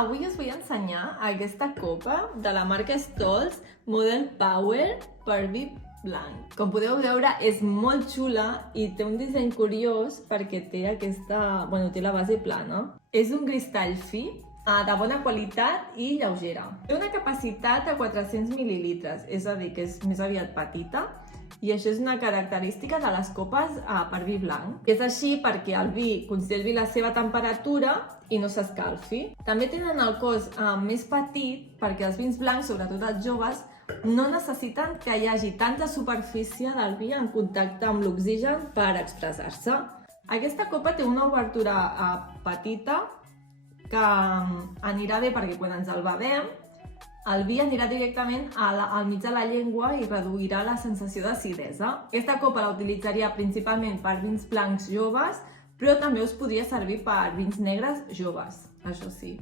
avui us vull ensenyar aquesta copa de la marca Stolz Model Power per vi blanc. Com podeu veure, és molt xula i té un disseny curiós perquè té té la base plana. És un cristall fi, de bona qualitat i lleugera. Té una capacitat de 400 mil·lilitres, és a dir, que és més aviat petita, i això és una característica de les copes per vi blanc. És així perquè el vi conservi la seva temperatura i no s'escalfi. També tenen el cos més petit perquè els vins blancs, sobretot els joves, no necessiten que hi hagi tanta superfície del vi en contacte amb l'oxigen per expressar-se. Aquesta copa té una obertura petita que anirà bé perquè quan ens el bevem el vi anirà directament al mig de la llengua i reduirà la sensació d'acidesa. Aquesta copa la utilitzaria principalment per vins blancs joves, però també us podria servir per vins negres joves, això sí.